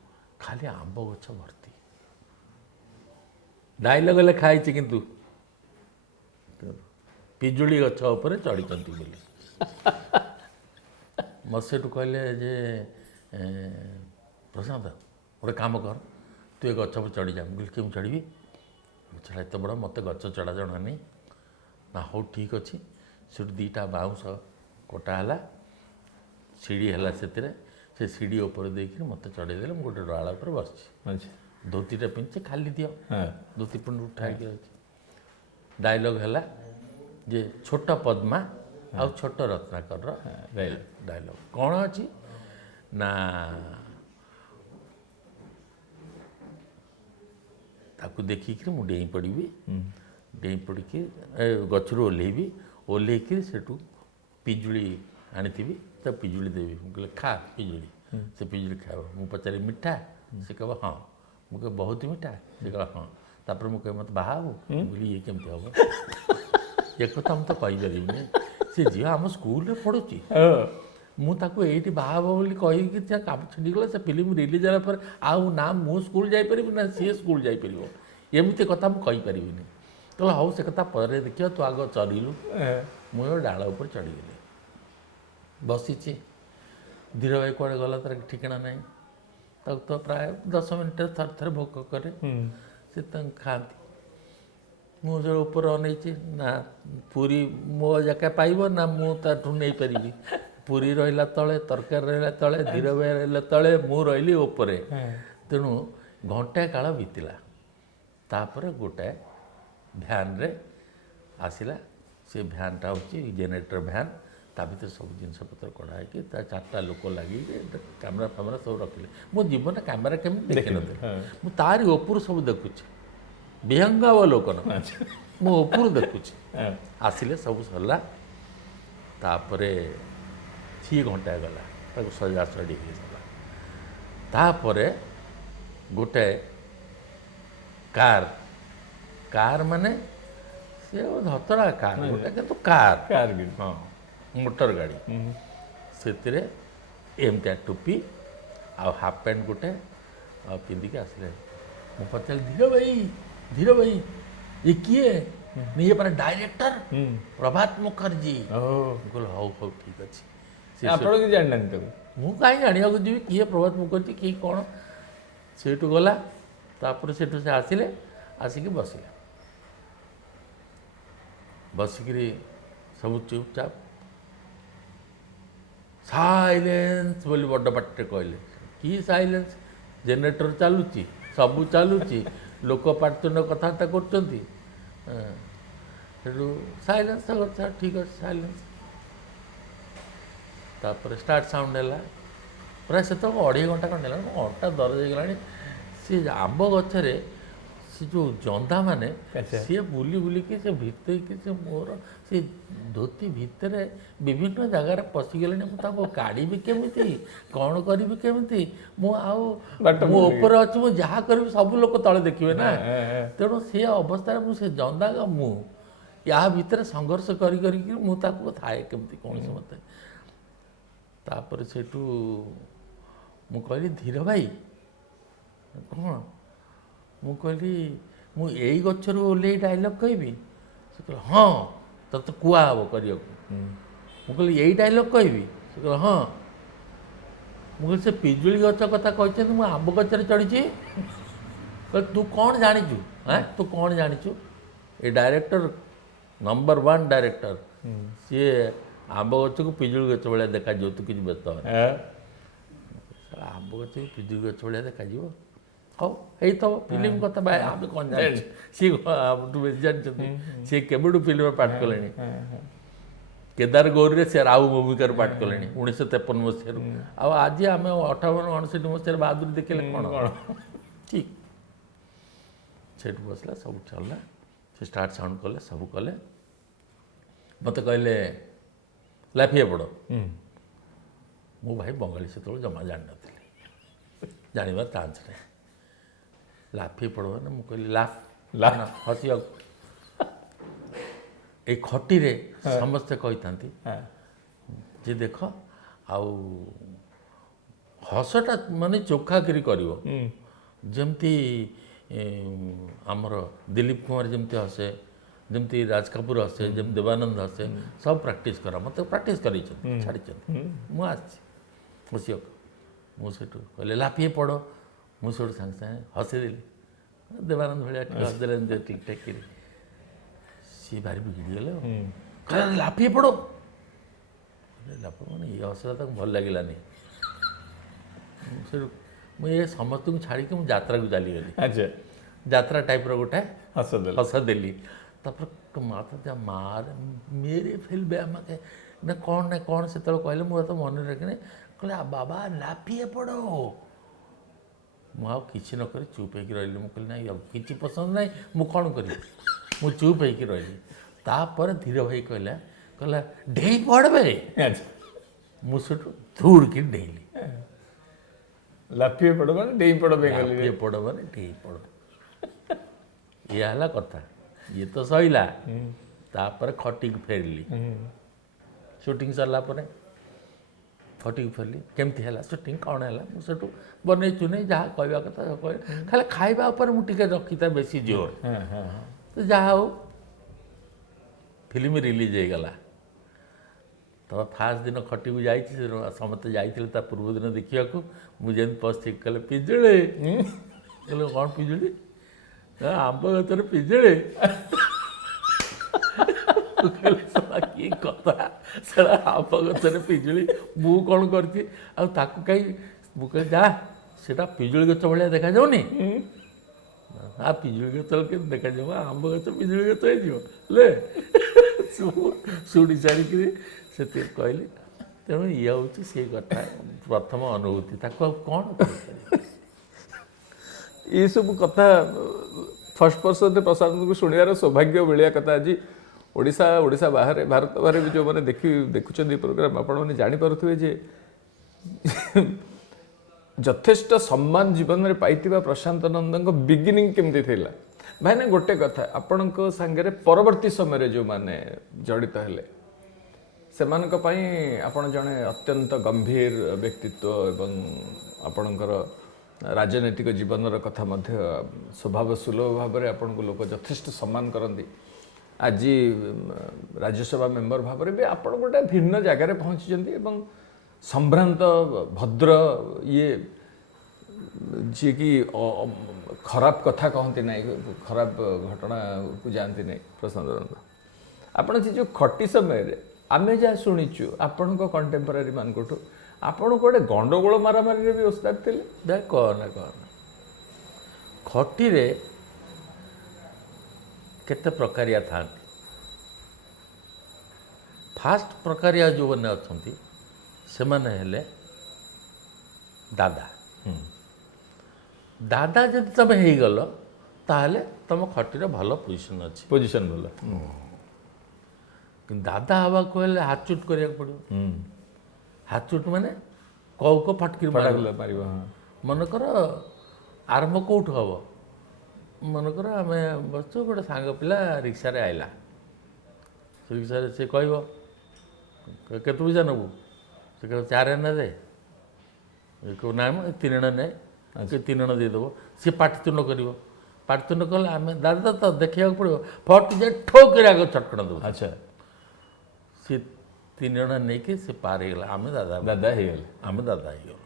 ଖାଲି ଆମ୍ବ ଗଛ ଭର୍ତ୍ତି, ଡାଇଲଗ ଲେଖା ହେଇଛି କିନ୍ତୁ ପିଜୁଳି ଗଛ ଉପରେ ଚଢ଼ିଛନ୍ତି ବୋଲି। ମୋତେ ସେଠୁ କହିଲେ ଯେ ପ୍ରଶାନ୍ତ ଗୋଟେ କାମ କର, ତୁ ଏ ଗଛ ଉପରେ ଚଢ଼ିଯା। ମୁଁ କହିଲି କେମିତି ଚଢ଼ିବି? ଗଛଟା ଏତେ ବଡ଼, ମୋତେ ଗଛ ଚଢ଼ା ଜଣା ନାହିଁ। ନା ହଉ ଠିକ୍ ଅଛି। ସେଠୁ ଦୁଇଟା ବାଉଁଶ କଟା ହେଲା, ସିଡ଼ି ହେଲା ସେଥିରେ, ସେ ସିଡ଼ି ଉପରେ ଦେଇକିରି ମୋତେ ଚଢ଼େଇ ଦେଲେ। ମୁଁ ଗୋଟେ ଡାଳ ଉପରେ ବସିଛି, ଆଚ୍ଛା ଧୋତିଟା ପିନ୍ଧିଛି, ଖାଲି ଦିଅ, ହଁ ଧୋତି ପୁଣି ଉଠା ହେଇକି ଅଛି। ଡାଇଲଗ ହେଲା ଯେ ଛୋଟ ପଦ୍ମା ଆଉ ଛୋଟ ରତ୍ନାକରର ଡାଇଲଗ କ'ଣ ଅଛି ନା ତାକୁ ଦେଖିକିରି ମୁଁ ଡେଇଁ ପଡ଼ିବି, ଡେଇଁ ପଡ଼ିକି ଗଛରୁ ଓହ୍ଲେଇବି, ଓହ୍ଲେଇକିରି ସେଠୁ ପିଜୁଳି ଆଣିଥିବି, ତା ପିଜୁଳି ଦେବି। ମୁଁ କହିଲି ଖା ପିଜୁଳି, ସେ ପିଜୁଳି ଖାଇବ। ମୁଁ ପଚାରି ମିଠା, ସେ କହିବ ହଁ। ମୁଁ କହିବି ବହୁତ ମିଠା, ସେ କହିବ ହଁ। ତାପରେ ମୁଁ କହିବି ମୋତେ ବାହା ହବୁ? ମୁଁ କହିଲି ଇଏ କେମିତି ହେବ? ଏ କଥା ମୁଁ ତ କହିପାରିବିନି, ସେ ଝିଅ ଆମ ସ୍କୁଲରେ ପଢ଼ୁଛି, ମୁଁ ତାକୁ ଏଇଠି ବାହା ହେବ ବୋଲି କହିକି ତା କାମ ଛିଡ଼ିଗଲା। ସେ ଫିଲ୍ମ ରିଲିଜ୍ ହେଲା ପରେ ଆଉ ନା ମୁଁ ସ୍କୁଲ ଯାଇପାରିବି ନା ସିଏ ସ୍କୁଲ ଯାଇପାରିବ, ଏମିତି କଥା ମୁଁ କହିପାରିବିନି। କହିଲା ହଉ ସେ କଥା ପରେ ଦେଖିବା, ତୁ ଆଗ ଚଢ଼ିଲୁ। ମୁଁ ଏ ଡାଳ ଉପରେ ଚଢ଼ିଗଲି, ବସିଛି। ଧୀର ଭାଇ କୁଆଡ଼େ ଗଲା ତାର ଠିକଣା ନାହିଁ। ତାକୁ ତ ପ୍ରାୟ 10 ମିନିଟରେ ଥରେ ଥରେ ଭୋକ କରେ, ସେ ତାଙ୍କୁ ଖାଆନ୍ତି। ମୁଁ ଯେଉଁ ଉପରେ ଅନେଇଛି, ନା ପୁରୀ ମୋ ଜାଗା ପାଇବ ନା ମୁଁ ତାଠୁ ନେଇପାରିବି। ପୁରୀ ରହିଲା ତଳେ, ତରକାରୀ ରହିଲା ତଳେ, ଧୀର ଭାଇ ରହିଲା ତଳେ, ମୁଁ ରହିଲି ଉପରେ। ତେଣୁ ଘଣ୍ଟାଏ କାଳ ବିତିଲା। ତାପରେ ଗୋଟାଏ ଭ୍ୟାନ୍ରେ ଆସିଲା। ସେ ଭ୍ୟାନ୍ଟା ହେଉଛି ଜେନେରେଟର ଭ୍ୟାନ୍, ତା ଭିତରେ ସବୁ ଜିନିଷପତ୍ର କଢ଼ା ହେଇକି ତା 4ଟା ଲୋକ ଲାଗିକି କ୍ୟାମେରା ଫ୍ୟାମେରା ସବୁ ରଖିଲେ। ମୋ ଜୀବନରେ କ୍ୟାମେରା କେମିତି ଦେଖିନଥିଲି, ମୁଁ ତାରି ଉପରୁ ସବୁ ଦେଖୁଛି, ବିହଙ୍ଗ ଅବଲୋକନ, ମୁଁ ଉପରୁ ଦେଖୁଛି। ଆସିଲେ ସବୁ ସରିଲା, ତାପରେ ସିଏ ଘଣ୍ଟାଏ ଗଲା, ତାକୁ ସଜାସଜି ହେଇଗଲା। ତାପରେ ଗୋଟାଏ କାର୍ ମାନେ ସେ ଧତଡ଼ା କାର୍ ଗୋଟେ, କିନ୍ତୁ କାର୍ ହଁ ମୋଟର ଗାଡ଼ି, ସେଥିରେ ଏମିତିଆ ଟୋପି ଆଉ ହାଫ୍ ପ୍ୟାଣ୍ଟ ଗୋଟେ ଆଉ ପିନ୍ଧିକି ଆସିଲେ। ମୁଁ ପଚାରିଲି ଧୀର ଭାଇ ଇଏ କିଏ? ଇଏ ପରା ଡାଇରେକ୍ଟର ପ୍ରଭାତ ମୁଖାର୍ଜୀ। ମୁଁ କହିଲି ହଉ ହଉ ଠିକ୍ ଅଛି। ଆପଣ କିଛି ଜାଣିନାହାନ୍ତି ତାକୁ? ମୁଁ କାହିଁ ଜାଣିବାକୁ ଯିବି କିଏ ପ୍ରଭାତ ମୁଖାର୍ଜୀ କିଏ କ'ଣ। ସେଇଠୁ ଗଲା, ତାପରେ ସେଠୁ ସେ ଆସିଲେ, ଆସିକି ବସିଲେ, ବସିକିରି ସବୁ ଚୁପଚାପ ସାଇଲେନ୍ସ ବୋଲି ବଡ଼ ପାଟିରେ କହିଲେ। କି ସାଇଲେନ୍ସ? ଜେନେରେଟର ଚାଲୁଛି, ସବୁ ଚାଲୁଛି, ଲୋକ ପାଟିତୁଣ୍ଡ କଥାବାର୍ତ୍ତା କରୁଛନ୍ତି। ସେଠୁ ସାଇଲେନ୍ସ, କଥା ଠିକ୍ ଅଛି ସାଇଲେନ୍ସ। ତାପରେ ଷ୍ଟାର୍ଟ ସାଉଣ୍ଡ ହେଲା। ପ୍ରାୟ ସେତେବେଳେ 2.5 ଘଣ୍ଟା ଖଣ୍ଡେ ହେଲା, ଅଣ୍ଟା ଦରଜ ହେଇଗଲାଣି। ସେ ଆମ୍ବ ଗଛରେ ସେ ଯେଉଁ ଜନ୍ଦାମାନେ, ସିଏ ବୁଲି ବୁଲିକି ସେ ଭିତରକି ସେ ମୋର ସେ ଧୋତି ଭିତରେ ବିଭିନ୍ନ ଜାଗାରେ ପଶିଗଲେଣି। ମୁଁ ତାକୁ କାଢ଼ିବି କେମିତି, କ'ଣ କରିବି କେମିତି? ମୁଁ ଆଉ ମୁଁ ଉପରେ ଅଛି, ମୁଁ ଯାହା କରିବି ସବୁ ଲୋକ ତଳେ ଦେଖିବେ ନା। ତେଣୁ ସେ ଅବସ୍ଥାରେ ମୁଁ ସେ ଜନ୍ଦା ମୁଁ ୟା ଭିତରେ ସଂଘର୍ଷ କରିକି ମୁଁ ତାକୁ ଥାଏ କେମିତି କୌଣସି ମତେ। ତାପରେ ସେଇଠୁ ମୁଁ କହିଲି ଧୀର ଭାଇ କ'ଣ? ମୁଁ କହିଲି ମୁଁ ଏଇ ଗଛରୁ ଓହ୍ଲେଇ ଡାଇଲଗ୍ କହିବି? ସେ କହିଲେ ହଁ, ତତେ କୁହା ହେବ କରିବାକୁ। ମୁଁ କହିଲି ଏଇ ଡାଇଲଗ୍ କହିବି? ସେ କହିଲେ ହଁ। ମୁଁ କହିଲି ସେ ପିଜୁଳି ଗଛ କଥା କହିଛନ୍ତି, ମୁଁ ଆମ୍ବ ଗଛରେ ଚଢ଼ିଛି। କହିଲେ ତୁ କ'ଣ ଜାଣିଛୁ? ତୁ କ'ଣ ଜାଣିଛୁ? ଏ ଡାଇରେକ୍ଟର ନମ୍ବର 1 ଡାଇରେକ୍ଟର, ସିଏ ଆମ୍ବ ଗଛକୁ ପିଜୁଳି ଗଛ ଭଳିଆ ଦେଖାଯିବ, ତୁ କିଛି ବ୍ୟସ୍ତ ହନି। ଆମ୍ବ ଗଛକୁ ପିଜୁଳି ଗଛ ଭଳିଆ ଦେଖାଯିବ? ହଉ ହେଇଥିବ, ଫିଲ୍ମ କଥା ଭାଇ ଆମେ କ'ଣ ଜାଣିଛୁ, ସିଏ ଆମଠୁ ବେଶୀ ଜାଣିଛନ୍ତି, ସିଏ କେବେଠୁ ଫିଲ୍ମରେ ପାଠ କଲେଣି। କେଦାର ଗୌରୀରେ ସେ ରାହୁ ଭୂମିକାରୁ ପାଠ କଲେଣି 1953 ମସିହାରୁ। ଆଉ ଆଜି ଆମେ 58-59 ମସିହାରେ ବାହାଦୁରୀ ଦେଖିଲେ କ'ଣ ଠିକ୍। ସେଠୁ ବସିଲା, ସବୁ ଚାଲିଲା, ସେ ଷ୍ଟାର୍ଟ ସାଉଣ୍ଡ କଲେ, ସବୁ କଲେ। ମୋତେ କହିଲେ ଲାଫିଏ ପଡ଼। ମୁଁ ଭାଇ ବଙ୍ଗାଳୀ ସେତେବେଳେ ଜମା ଜାଣିନଥିଲି, ଜାଣିବାର ଚାନ୍ସ ନାହିଁ। ଲାଫିଏ ପଡ଼ ମାନେ ମୁଁ କହିଲି ଲାଫ ହସିବାକୁ। ଏଇ ଖଟିରେ ସମସ୍ତେ କହିଥାନ୍ତି ଯେ ଦେଖ ଆଉ ହସଟା ମାନେ ଚୋଖାକିରି କରିବ, ଯେମିତି ଆମର ଦିଲ୍ଲୀପ କୁମାର ଯେମିତି ହସେ, ଯେମିତି ରାଜ କାପୁର ହସେ, ଯେମିତି ଦେବାନନ୍ଦ ହସେ, ସବୁ ପ୍ରାକ୍ଟିସ୍ କର। ମୋତେ ପ୍ରାକ୍ଟିସ୍ କରାଇଛନ୍ତି, ଛାଡ଼ିଛନ୍ତି। ମୁଁ ଆସିଛି ହସିବାକୁ। ମୁଁ ସେଠୁ କହିଲେ ଲାଫିଏ ପଡ଼। ମୁଁ ସେଠୁ ସାଙ୍ଗେ ସାଙ୍ଗେ ହସିଦେଲି, ଦେବାନନ୍ଦ ଭଳିଆ ଟିକେ ହସିଦେଲେ ଠିକ୍ ଠାକ୍ କରି। ସିଏ ଭାରି ବିଗିଡ଼ିଗଲେ, କହିଲେ ଲାଫିଏ ପଡ଼। ଲାଫ ମାନେ ଇଏ ହସିଲା, ତାକୁ ଭଲ ଲାଗିଲାନି। ସେଠୁ ମୁଁ ଏ ସମସ୍ତଙ୍କୁ ଛାଡ଼ିକି ମୁଁ ଯାତ୍ରାକୁ ଚାଲିଗଲି। ଆଚ୍ଛା, ଯାତ୍ରା ଟାଇପ୍ର ଗୋଟେ ହସ ଦେଲି। ତାପରେ ମାତା ମାର मेरे फिल ଆମକେ ନା କ'ଣ ସେତେବେଳେ କହିଲେ, ମୁଁ ତ ମନେ ରଖିନି। କହିଲେ ବାବା ଲାଫିଏ ପଡ଼। ମୁଁ ଆଉ କିଛି ନ କରି ଚୁପ୍ ହେଇକି ରହିଲି। ମୁଁ କହିଲି ନାଇଁ ଆଉ କିଛି ପସନ୍ଦ ନାହିଁ, ମୁଁ କ'ଣ କରିବି? ମୁଁ ଚୁପ୍ ହେଇକି ରହିଲି। ତାପରେ ଧୀର ଭାଇ କହିଲା ଡେଇଁ ପଡ଼ବେ। ମୁଁ ସେଠୁ ଧଉଡ଼ିକି ଡେଇଁଲି। ଲାଫିଏ ପଡ଼ ମାନେ ଡେଇଁ ପଡ଼ ବେଙ୍ଗାଲି। ଲାଫିଏ ପଡ଼ ମାନେ ଡେଇଁ ପଡ଼। ଇଏ ହେଲା କଥା। ଇଏ ତ ସଇଲା। ତାପରେ ଖଟିକି ଫେରିଲି। ସୁଟିଂ ସରିଲା ପରେ ଖଟିକି ଫେରିଲି। କେମିତି ହେଲା ସୁଟିଂ, କ'ଣ ହେଲା? ମୁଁ ସେଠୁ ବନେଇ ଚୁନେଇ ଯାହା କହିବା କଥା କହିଲି। ଖାଲି ଖାଇବା ଉପରେ ମୁଁ ଟିକେ ରଖିଥାଏ ବେଶୀ ଜୋର। ତ ଯାହା ହଉ ଫିଲ୍ମ ରିଲିଜ୍ ହେଇଗଲା। ତ ଫାଷ୍ଟ ଦିନ ଖଟିକୁ ଯାଇଛି, ସମସ୍ତେ ଯାଇଥିଲେ ତା ପୂର୍ବ ଦିନ ଦେଖିବାକୁ। ମୁଁ ଯେମିତି ପଶିକି କହିଲେ ପିଜୁଳି। କହିଲେ କ'ଣ ପିଜୁଳି? ଆମ୍ବ ଗଛରେ ପିଜୁଳି। କି କଥା, ସେଟା ଆମ୍ବ ଗଛରେ ପିଜୁଳି, ମୁଁ କ'ଣ କରିଛି ଆଉ ତାକୁ କାହିଁ? ମୁଁ କହିଲି ଯା, ସେଟା ପିଜୁଳି ଗଛ ଭଳିଆ ଦେଖାଯାଉନି। ପିଜୁଳି ଗଛ କେମିତି ଦେଖାଯିବ? ଆମ୍ବ ଗଛ ପିଜୁଳି ଗଛ ହେଇଯିବ ଲେ। ଶୁଣି ସାରିକିରି ସେତିକି କହିଲି। ତେଣୁ ଇଏ ହେଉଛି ସେଇ କଥା, ପ୍ରଥମ ଅନୁଭୂତି। ତାକୁ ଆଉ କ'ଣ ଏସବୁ କଥା ଫର୍ଷ୍ଟ ପର୍ସନରେ ପ୍ରଶାନ୍ତଙ୍କୁ ଶୁଣିବାର ସୌଭାଗ୍ୟ ମିଳିବା କଥା। ଆଜି ଓଡ଼ିଶା ବାହାରେ, ଭାରତ ବାହାରେ ବି ଯେଉଁମାନେ ଦେଖୁଛନ୍ତି ପ୍ରୋଗ୍ରାମ, ଆପଣମାନେ ଜାଣିପାରୁଥିବେ ଯେ ଯଥେଷ୍ଟ ସମ୍ମାନ ଜୀବନରେ ପାଇଥିବା ପ୍ରଶାନ୍ତ ନନ୍ଦଙ୍କ ବିଗିନିଂ କେମିତି ଥିଲା। ଭାଇନା ଗୋଟେ କଥା, ଆପଣଙ୍କ ସାଙ୍ଗରେ ପରବର୍ତ୍ତୀ ସମୟରେ ଯେଉଁମାନେ ଜଡ଼ିତ ହେଲେ ସେମାନଙ୍କ ପାଇଁ ଆପଣ ଜଣେ ଅତ୍ୟନ୍ତ ଗମ୍ଭୀର ବ୍ୟକ୍ତିତ୍ୱ ଏବଂ ଆପଣଙ୍କର ରାଜନୈତିକ ଜୀବନର କଥା ମଧ୍ୟ ସ୍ୱଭାବ ସୁଲଭ ଭାବରେ ଆପଣଙ୍କୁ ଲୋକ ଯଥେଷ୍ଟ ସମ୍ମାନ କରନ୍ତି। ଆଜି ରାଜ୍ୟସଭା ମେମ୍ବର ଭାବରେ ବି ଆପଣ ଗୋଟେ ଭିନ୍ନ ଜାଗାରେ ପହଞ୍ଚିଛନ୍ତି ଏବଂ ସମ୍ଭ୍ରାନ୍ତ ଭଦ୍ର ଇଏ ଯିଏକି ଖରାପ କଥା କହନ୍ତି ନାହିଁ, ଖରାପ ଘଟଣାକୁ ଯାଆନ୍ତି ନାହିଁ ପ୍ରଶାନ୍ତ ନନ୍ଦ। ଆପଣ ସେ ଯେଉଁ ଖଟି ସମୟରେ ଆମେ ଯାହା ଶୁଣିଛୁ ଆପଣଙ୍କ କଣ୍ଟେମ୍ପୋରାରୀ ମାନଙ୍କଠୁ, ଆପଣ ଗୋଟେ ଗଣ୍ଡଗୋଳ ମାରାମାରିରେ ବି ଓସ୍ତାଦ ଥିଲେ। କହନା ଖଟିରେ କେତେ ପ୍ରକାରିଆ ଥାନ୍ତି। ଫାଷ୍ଟ ପ୍ରକାରିଆ ଯେଉଁମାନେ ଅଛନ୍ତି ସେମାନେ ହେଲେ ଦାଦା ଯଦି ତୁମେ ହେଇଗଲ ତାହେଲେ ତୁମ ଖଟିରେ ଭଲ ପୋଜିସନ୍ ଅଛି। ପୋଜିସନ୍ ଭଲ। କିନ୍ତୁ ଦାଦା ହେବାକୁ ହେଲେ ହାତଚୁଟ କରିବାକୁ ପଡ଼ିବ। ହାତଚୁଟ ମାନେ କଉ ଫଟକିରି ମାରିବ। ମନେକର ଆରମ୍ଭ କେଉଁଠୁ ହେବ? ମନେକର ଆମେ ବସିଛୁ, ଗୋଟେ ସାଙ୍ଗ ପିଲା ରିକ୍ସାରେ ଆଇଲା। ସେ ରିକ୍ସାରେ ସେ କହିବ କେତେ ପଇସା ନେବୁ? ସେ କହିବ 4 ଆନା ଦେ। ନାଇଁ ମ 3 ଆନା ନେ, ସେ 3 ଆନା ଦେଇଦେବ। ସିଏ ପାଟିତୁଣ୍ଡ କରିବ। ପାଟିତୁଣ୍ଡ କଲେ ଆମେ ଦାଦା ତ ଦେଖିବାକୁ ପଡ଼ିବ, ଫଟ୍ ଯେ ଠୋକରେ ଆଗ ଚଟକଣା ଦେବୁ। ଆଚ୍ଛା, ସିଏ 3 ଆନା ନେଇକି ସେ ପାର ହେଇଗଲା, ଆମେ ଦାଦା ହେଇଗଲେ। ଆମେ ଦାଦା ହେଇଗଲୁ।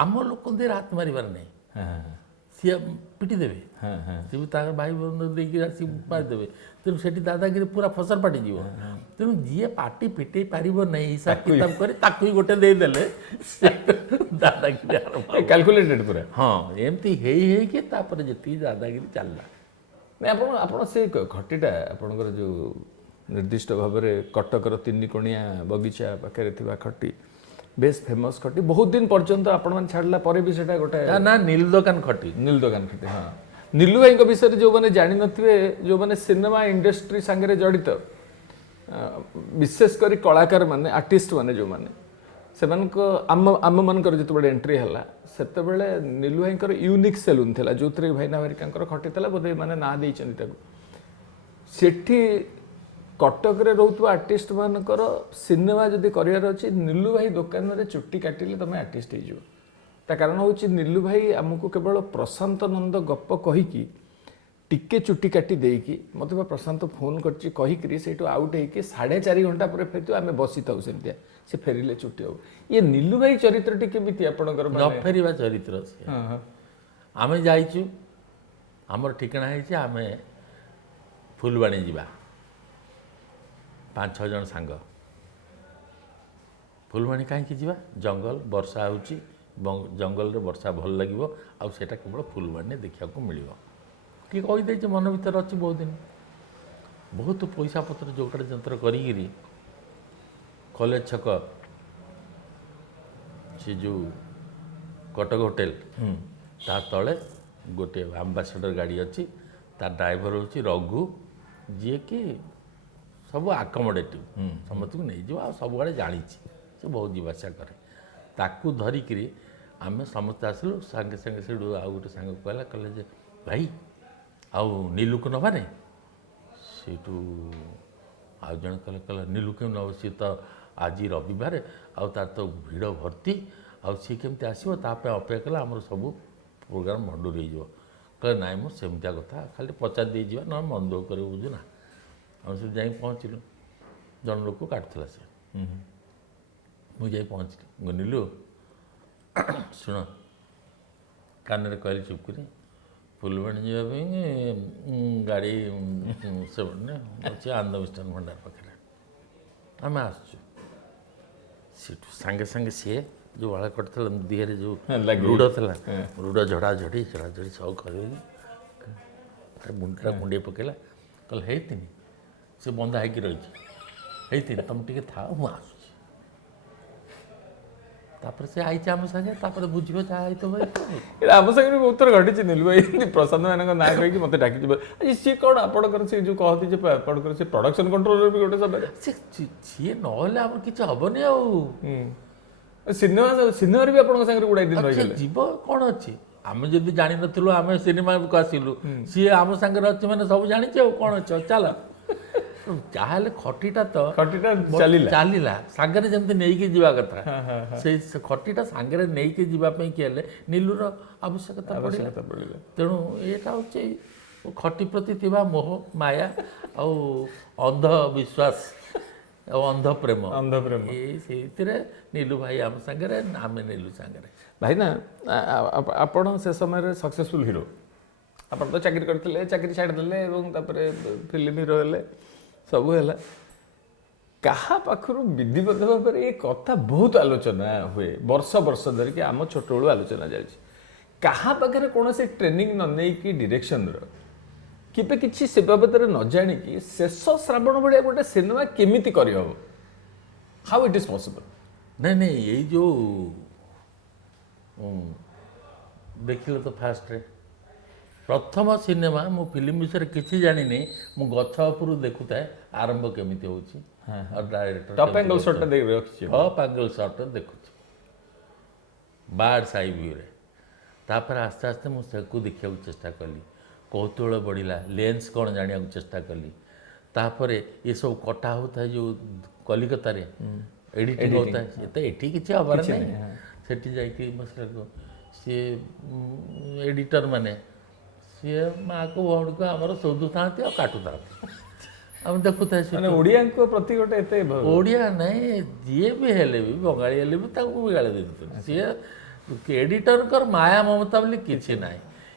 ଆମ ଲୋକ ଦେହରେ ହାତ ମାରିବାର ନାହିଁ। ସିଏ ପିଟି ଦେବେ, ସିଏ ବି ତାଙ୍କର ଭାଇ ବନ୍ଧୁ ଦେଇକି ଆସି ମାରିଦେବେ। ତେଣୁ ସେଠି ଦାଦାଗିରି ପୁରା ଫସର ପାଟିଯିବ। ତେଣୁ ଯିଏ ପାଟି ଫିଟେଇ ପାରିବ ନାହିଁ, ହିସାବ କିତାବ କରି ତାକୁ ବି ଗୋଟେ ଦେଇଦେଲେ ଦାଦାଗିରି ଆରମ୍ଭ। କ୍ୟାଲକୁଲେଟେଡ୍ ପୁରା। ହଁ, ଏମିତି ହେଇକି ତାପରେ ଯେତିକି ଦାଦାଗିରି ଚାଲିଲା। ନାଇଁ ଆପଣ ସେ ଘଟିଟା ଆପଣଙ୍କର ଯେଉଁ निर्दिष्ट भाव में कटकर 3 कोणिया बगीचा पाखे खटी बेस फेमस खटी बहुत दिन पर्यंत आपण मैंने छाड़ला पर भी सेटा गोटे ना नील दुकान खटी नील दुकान खटी हाँ नीलू भाई विषय जो मैंने जानी नथिबे जो मैंने सिनेमा इंडस्ट्री सांगे जड़ित विशेषकर कलाकार माने आर्टिस्ट माने जो माने से आम मानकर जो एंट्री है सेते नीलू भाई यूनिक सेलून थिला जो भाईना हरिका खटी बोधे मैंने ना देती सेठी कटक रे रोथुवा आर्टिस्ट मानकर सिनेमा जदि करार अच्छी नीलू भाई दुकान में चुट्टी काटिले तुम आर्टिस्ट हो ता कारण हूँ नीलू भाई आमको केवल प्रशांत नंद गप कहीकि टिके चुट्टी काटी देकी मत प्रशांत फोन करी से आउट होगी 4.5 घंटा पर फेर आम बसी था सेमतिया से फेरिले चुट्टी हो ये नीलू भाई चरित्र केमी आपणकर न फेरिबा चरित्र आम जाइचु आमर ठिकाना है आम फुलबाणी जीवा 5-6 जन सांग फुलबाणी कहीं जीवा जंगल वर्षा होची जंगल रे वर्षा भल लगे आटा केवल फुलबाणी देखा मिल कि कहीदे मन भर अच्छी बहुत दिन बहुत पैसा पत्र जोगाड़ जंत्र करी कॉलेज छक से जो कटक होटेल ता तले गोटे आम्बासेडर गाड़ी अच्छी तार ड्राइवर हूँ रघु जी कि सब आकोमोडेटिव समस्त को नहीं जाओ सब आड़े जानी से बहुत जीवासा करे ताकू धरिकी आम समस्ते आसलु सांगे सांगे से आउ गोटे सांग कहला कहले जे भाई आउ नीलू को नबाने सेठू आउ जन कहले कहले नीलू क्यों नब सी तो आज रविवार आउ तार तो भिड़ भर्ती आउ सी केमती आसो ताप अपेक्षा कला आमर सब प्रोग्राम भंडूर हो कहले नाई मो सेमतिया कथा खाली पचार दे जा ना मन दुख कर बुझुना आम सब जाई पहुँचलु जन लोक काटुला से मुझे पहुँचली नीलू शुण कान कहली चुप कर फुलबाणी जावाई गाड़ी से अच्छे आनंद मिष्टान भंडार पाखे आम आसचु सांगे सांगे सी जो वाला कटला दिहरे जो रुड़ था रुड़ झड़ा झड़ी सब कर मुंडा मुंडे पकेला कल है से बंधा है रही तुम टे था मुझे आस तापर से आई आम सागे बुझे जहाँ तो भाई आम सागे बहुत थर घटी नीलू भाई प्रशांत मान ना कहीं मत डाकी सी कौन आपंकर से जो कहती आपंकर से प्रोडक्शन कंट्रोलर भी गोटे समय सी ना आम कि हेनी सिनेमा सिनेमा भी आप गुड़ाई दिन रही जीव कौन अच्छी आम जब जानी नु आम सिनेमा को आसिलु सी आम सागर अच्छे मैंने सब जानी कौन अच्छे चल जहाँ खटीटा तो खटीटा चलला सांगे जमी नहीं जावा कथा से खटीटा सांगे नहीं जावाई किए नीलूर आवश्यकता पड़ा तेणु यहाँ हूँ खटी प्रति थिबा मोह माया आ अंधविश्वास अंध प्रेम ये नीलू भाई आम सांगे आम नीलू सांगे भाई ना आपण से समय सक्सेसफुल हीरो आप तो चाकरी करते चाकरी छाड़देले फिल्म हीरो हेले सब है क्या पाखर विधिवत भाव में ये कथा बहुत आलोचना हुए वर्ष वर्ष धरिकी आम छोट बड़ू आलोचना जाए पाखे कौन से ट्रेनिंग न नहीं कि डायरेक्शन केबे किसी से बाबद न जाणी शेष श्रावण भाया गोटे सिनेमा केमिति करहब हाउ इट इज पॉसिबल नहीं नहीं यही जो देखिले तो फास्ट रे प्रथम सिनेमा मो फिल्म विषय किसी जानी मु गछ उपरू देखुए आरंभ केमिति होची और डायरेक्टर टॉप एंगल शॉट देख रखी टॉप एंगल शॉट देखु बार्ड्स आई व्यू रे तापर आस्ते आस्ते मुझे देखा चेष्टा कली कौतूहल बढ़ला लेंस कौन जाना चेष्टा कली तापर ये सब कटा होता है जो कलिकता रे एडिटिंग होता है ये तो एटी किसी हबार नहीं सेठी जाइए सी एडिटर माने सी माँ को भौणी को आमर शोधु था काटू था आम देखुता ओडिया प्रति गोटे ओडिया नहीं जी भी हेले भी बंगाली हेले भी भी गाड़ी दे सी एडिटर कर माया ममता बोली किसी ना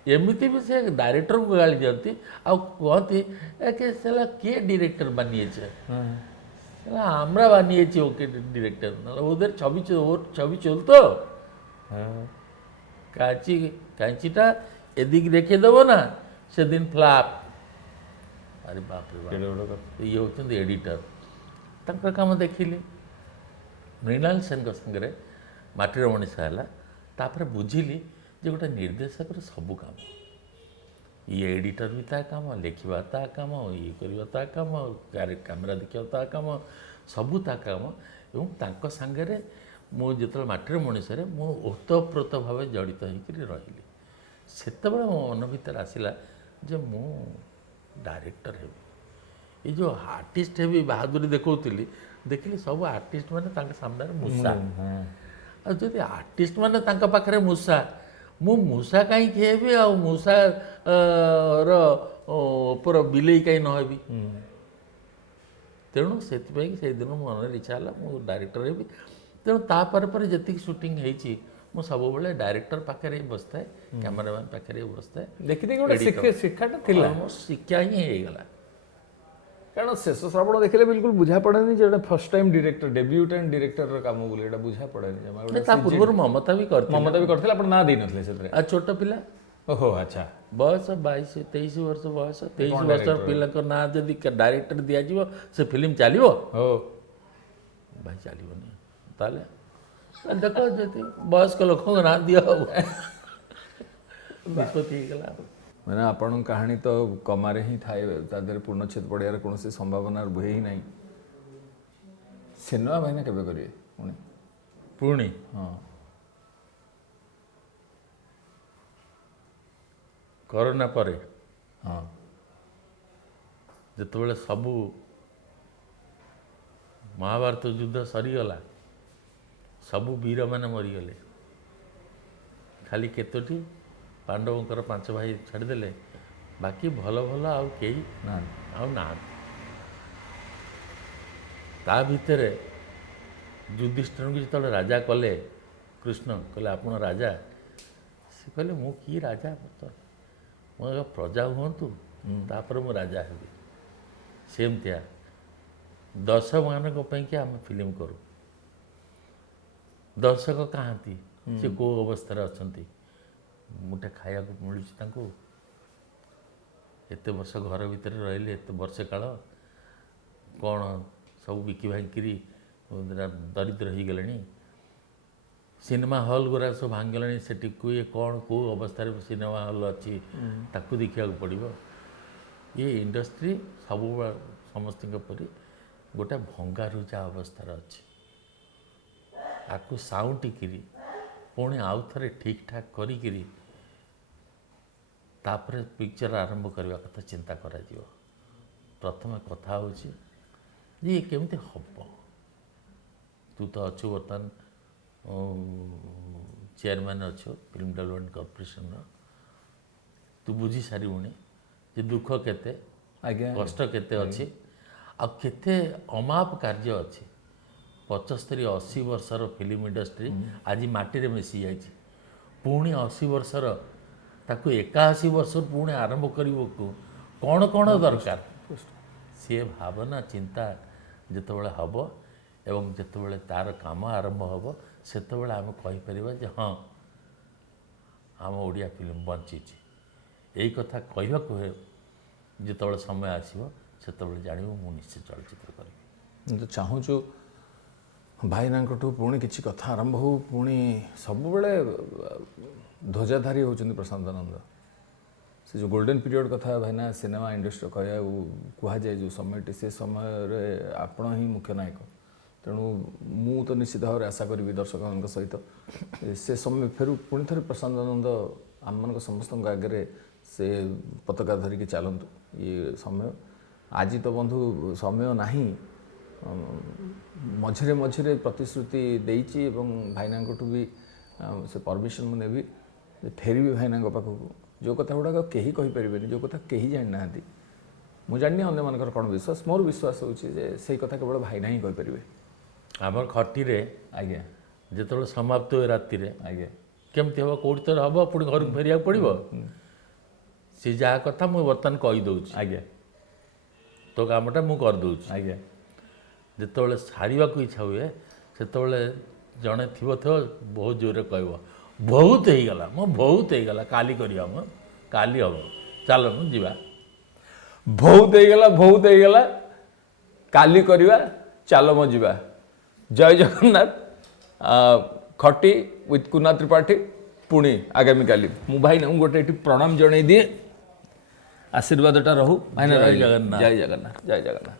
एमती भी से डायरेक्टर को गाड़ी दिखती आ कहती से किए डायरेक्टर बनिए हमरा बनिए ओके डायरेक्टर ना उधर छवि चल तो कांचीटा एदिक देखे देव ना से दिन फ्लाप ଆରେ ବାପରେ ବାପ, କେଡ଼େ ବଡ଼ କଥା। ଇଏ ହେଉଛନ୍ତି ଏଡ଼ିଟର। ତାଙ୍କର କାମ ଦେଖିଲି, ମୃଣାଲ ସେନଙ୍କ ସାଙ୍ଗରେ ମାଟିର ମଣିଷ ହେଲା। ତାପରେ ବୁଝିଲି ଯେ ଗୋଟେ ନିର୍ଦ୍ଦେଶକର ସବୁ କାମ, ଇଏ ଏଡ଼ିଟର ବି ତା କାମ, ଲେଖିବା ତା କାମ, ଇଏ କରିବା ତା କାମ, କ୍ୟାମେରା ଦେଖିବା ତା କାମ, ସବୁ ତା କାମ। ଏବଂ ତାଙ୍କ ସାଙ୍ଗରେ ମୁଁ ଯେତେବେଳେ ମାଟିର ମଣିଷରେ ମୁଁ ଓତପ୍ରୋତ ଭାବେ ଜଡ଼ିତ ହେଇକରି ରହିଲି। ସେତେବେଳେ ମୋ ମନ ଭିତରେ ଆସିଲା ଯେ ମୁଁ ଡାଇରେକ୍ଟର ହେବି। ଏଇ ଯେଉଁ ଆର୍ଟିଷ୍ଟ ହେବି ବାହାଦୁରୀ ଦେଖାଉଥିଲି, ଦେଖିଲି ସବୁ ଆର୍ଟିଷ୍ଟ ମାନେ ତାଙ୍କ ସାମ୍ନାରେ ମୂଷା। ଆଉ ଯଦି ଆର୍ଟିଷ୍ଟ ମାନେ ତାଙ୍କ ପାଖରେ ମୂଷା, ମୁଁ ମୂଷା କାହିଁକି ହେବି? ଆଉ ମୂଷା ର ଉପର ବିଲେଇ କାହିଁ ନ ହେବି? ତେଣୁ ସେଥିପାଇଁ ସେଇଦିନ ମୋ ମନରେ ଇଚ୍ଛା ହେଲା ମୁଁ ଡାଇରେକ୍ଟର ହେବି। ତେଣୁ ତାପରେ ପରେ ଯେତିକି ସୁଟିଂ ହେଇଛି ମୁଁ ସବୁବେଳେ ଡାଇରେକ୍ଟର ପାଖରେ ହିଁ ବସିଥାଏ, କ୍ୟାମେରାମ୍ୟାନ୍ ପାଖରେ ହିଁ ବସିଥାଏ। ଦେଖିଦେଇକି ଗୋଟେ ଶିକ୍ଷାଟା ଥିଲା। ମୋ ଶିକ୍ଷା ହିଁ ହେଇଗଲା। କାରଣ ଶେଷ ଶ୍ରାବଣ ଦେଖିଲେ ବିଲକୁଲ ବୁଝା ପଡ଼େନି ଯେ ଏଇଟା ଫର୍ଷ୍ଟ ଟାଇମ୍ ଡିରେକ୍ଟର, ଡେବ୍ୟୁଟାଣ୍ଟ ଡିରେକ୍ଟରର କାମ ବୋଲି ଏଇଟା ବୁଝା ପଡ଼େନି ଜମା। ତା ପୂର୍ବରୁ ମମତା ବି କରିଥିଲା। ମମତା ବି କରିଥିଲେ, ଆପଣ ନାଁ ଦେଇନଥିଲେ ସେଥିରେ। ଆଉ ଛୋଟ ପିଲା, ଓହୋ ଆଚ୍ଛା। ବୟସ 22-23 ବର୍ଷ ବୟସ, 23 ବର୍ଷର ପିଲାଙ୍କ ନାଁ ଯଦି ଡାଇରେକ୍ଟର ଦିଆଯିବ ସେ ଫିଲ୍ମ ଚାଲିବ? ଓ ଭାଇ ଚାଲିବନି। ତାହେଲେ ଦେଖ ଯଦି ବୟସ୍କ ଲୋକଙ୍କ ନାଁ ଦିଅ ହବ, ନିଷ୍ପତ୍ତି ହେଇଗଲା। ମାନେ ଆପଣଙ୍କ କାହାଣୀ ତ କମାରେ ହିଁ ଥାଏ, ତା ଦେହରେ ପୂର୍ଣ୍ଣଚ୍ଛେଦ ପଡ଼ିବାର କୌଣସି ସମ୍ଭାବନା ରୁହେ ହିଁ ନାହିଁ। ସିନେମା ଭାଇନା କେବେ କରିବେ ପୁଣି? ପୁଣି ହଁ, କରୋନା ପରେ ହଁ, ଯେତେବେଳେ ସବୁ ମହାଭାରତ ଯୁଦ୍ଧ ସରିଗଲା, ସବୁ ବୀରମାନେ ମରିଗଲେ, ଖାଲି କେତୋଟି ପାଣ୍ଡବଙ୍କର 5 ଭାଇ ଛାଡ଼ିଦେଲେ, ବାକି ଭଲ ଭଲ ଆଉ କେହି ଆଉ ନାହାନ୍ତି। ତା ଭିତରେ ଯୁଧିଷ୍ଠିରଙ୍କୁ ଯେତେବେଳେ ରାଜା କଲେ, କୃଷ୍ଣ କହିଲେ ଆପଣ ରାଜା, ସେ କହିଲେ ମୁଁ କି ରାଜା, ମୋ ପ୍ରଜା ହୁଅନ୍ତୁ ତାପରେ ମୁଁ ରାଜା ହେବି। ସେମିତିଆ ଦର୍ଶକମାନଙ୍କ ପାଇଁକି ଆମେ ଫିଲ୍ମ କରୁ। ଦର୍ଶକ କାହାନ୍ତି, ସେ କେଉଁ ଅବସ୍ଥାରେ ଅଛନ୍ତି, ମୁଠେ ଖାଇବାକୁ ମିଳୁଛି ତାଙ୍କୁ, ଏତେ ବର୍ଷ ଘର ଭିତରେ ରହିଲେ, ଏତେ ବର୍ଷ କାଳ କ'ଣ ସବୁ ବିକି ଭାଙ୍ଗିକିରି ଦରିଦ୍ର ହେଇଗଲେଣି, ସିନେମା ହଲ୍ ଗୁଡ଼ା ସବୁ ଭାଙ୍ଗିଗଲାଣି, ସେଠି କିଏ କ'ଣ କେଉଁ ଅବସ୍ଥାରେ ସିନେମା ହଲ୍ ଅଛି ତାକୁ ଦେଖିବାକୁ ପଡ଼ିବ। ଏ ଇଣ୍ଡଷ୍ଟ୍ରି ସବୁବେଳେ ସମସ୍ତଙ୍କ ପରି ଗୋଟେ ଭଙ୍ଗାରୁଜା ଅବସ୍ଥାରେ ଅଛି। ଆକୁ ସାଉଁଟିକିରି ପୁଣି ଆଉ ଥରେ ଠିକ୍ ଠାକ୍ କରିକିରି ତାପରେ ପିକ୍ଚର ଆରମ୍ଭ କରିବା କଥା ଚିନ୍ତା କରାଯିବ। ପ୍ରଥମେ କଥା ହେଉଛି ଯେ ଇଏ କେମିତି ହେବ। ତୁ ତ ଅଛୁ ବର୍ତ୍ତମାନ ଚେୟାରମ୍ୟାନ୍ ଅଛୁ ଫିଲ୍ମ ଡେଭଲପମେଣ୍ଟ କର୍ପୋରେସନର, ତୁ ବୁଝି ସାରିବୁଣି ଯେ ଦୁଃଖ କେତେ, ଆଜ୍ଞା, କଷ୍ଟ କେତେ ଅଛି, ଆଉ କେତେ ଅମାପ କାର୍ଯ୍ୟ ଅଛି। 75-80 ବର୍ଷର ଫିଲ୍ମ ଇଣ୍ଡଷ୍ଟ୍ରି ଆଜି ମାଟିରେ ମିଶି ଯାଇଛି। ପୁଣି 80 ବର୍ଷର ତାକୁ 81 ବର୍ଷରୁ ପୁଣି ଆରମ୍ଭ କରିବାକୁ କ'ଣ କ'ଣ ଦରକାର, ସିଏ ଭାବନା ଚିନ୍ତା ଯେତେବେଳେ ହେବ ଏବଂ ଯେତେବେଳେ ତା'ର କାମ ଆରମ୍ଭ ହେବ, ସେତେବେଳେ ଆମେ କହିପାରିବା ଯେ ହଁ ଆମ ଓଡ଼ିଆ ଫିଲ୍ମ ବଞ୍ଚିଛି। ଏଇ କଥା କହିବାକୁ ଯେତେବେଳେ ସମୟ ଆସିବ, ସେତେବେଳେ ଜାଣିବୁ ମୁଁ ନିଶ୍ଚୟ ଚଳଚ୍ଚିତ୍ର କରିବି। ମୁଁ ତ ଚାହୁଁଛୁ ଭାଇନାଙ୍କଠୁ ପୁଣି କିଛି କଥା ଆରମ୍ଭ ହଉ। ପୁଣି ସବୁବେଳେ ଧ୍ୱଜାଧାରୀ ହେଉଛନ୍ତି ପ୍ରଶାନ୍ତ ନନ୍ଦ। ସେ ଯେଉଁ ଗୋଲ୍ଡେନ୍ ପିରିୟଡ଼ କଥା ଭାଇନା ସିନେମା ଇଣ୍ଡଷ୍ଟ୍ରି କହିବାକୁ କୁହାଯାଏ, ଯେଉଁ ସମୟଟି, ସେ ସମୟରେ ଆପଣ ହିଁ ମୁଖ୍ୟ ନାୟକ। ତେଣୁ ମୁଁ ତ ନିଶ୍ଚିତ ଭାବରେ ଆଶା କରିବି ଦର୍ଶକଙ୍କ ସହିତ ସେ ସମୟ ଫେରୁ, ପୁଣି ଥରେ ପ୍ରଶାନ୍ତ ନନ୍ଦ ଆମମାନଙ୍କ ସମସ୍ତଙ୍କ ଆଗରେ ସେ ପତାକା ଧରିକି ଚାଲନ୍ତୁ। ଇଏ ସମୟ ଆଜି ତ ବନ୍ଧୁ ସମୟ ନାହିଁ, ମଝିରେ ମଝିରେ ପ୍ରତିଶ୍ରୁତି ଦେଇଛି ଏବଂ ଭାଇନାଙ୍କଠୁ ବି ସେ ପରମିସନ୍ ମୁଁ ନେବି ଯେ ଫେରିବି ଭାଇନାଙ୍କ ପାଖକୁ। ଯେଉଁ କଥା ଗୁଡ଼ାକ କେହି କହିପାରିବେନି, ଯେଉଁ କଥା କେହି ଜାଣିନାହାନ୍ତି, ମୁଁ ଜାଣିନି ଅନ୍ୟମାନଙ୍କର କ'ଣ ବିଶ୍ୱାସ, ମୋର ବିଶ୍ୱାସ ହେଉଛି ଯେ ସେଇ କଥା କେବଳ ଭାଇନା ହିଁ କହିପାରିବେ। ଆମର ଖଟିରେ ଆଜ୍ଞା, ଯେତେବେଳେ ସମାପ୍ତ ହୁଏ ରାତିରେ, ଆଜ୍ଞା, କେମିତି ହେବ, କେଉଁଠି ତ ହେବ, ପୁଣି ଘରକୁ ଫେରିବାକୁ ପଡ଼ିବ। ସେ ଯାହା କଥା ମୁଁ ବର୍ତ୍ତମାନ କହିଦେଉଛି, ଆଜ୍ଞା, ତୋ କାମଟା ମୁଁ କରିଦେଉଛି। ଆଜ୍ଞା, ଯେତେବେଳେ ସାରିବାକୁ ଇଚ୍ଛା ହୁଏ, ସେତେବେଳେ ଜଣେ ଥିବ ବହୁତ ଜୋରରେ କହିବ ବହୁତ ହେଇଗଲା, ମୋ ବହୁତ ହେଇଗଲା, କାଲି କରିବା, ମ କାଲି ହେବ, ଚାଲ ମୁଁ ଯିବା। ବହୁତ ହେଇଗଲା କାଲି କରିବା ଚାଲ ମ ଯିବା। ଜୟ ଜଗନ୍ନାଥ। ଖଟି ୱିଥ୍ କୁନା ତ୍ରିପାଠୀ ପୁଣି ଆଗାମୀକାଲି। ମୁଁ ଭାଇନାଙ୍କୁ ଗୋଟେ ଏଠି ପ୍ରଣାମ ଜଣାଇ ଦିଏ, ଆଶୀର୍ବାଦଟା ରହୁ ଭାଇନା। ଜୟ ଜଗନ୍ନାଥ। ଜୟ ଜଗନ୍ନାଥ। ଜୟ ଜଗନ୍ନାଥ।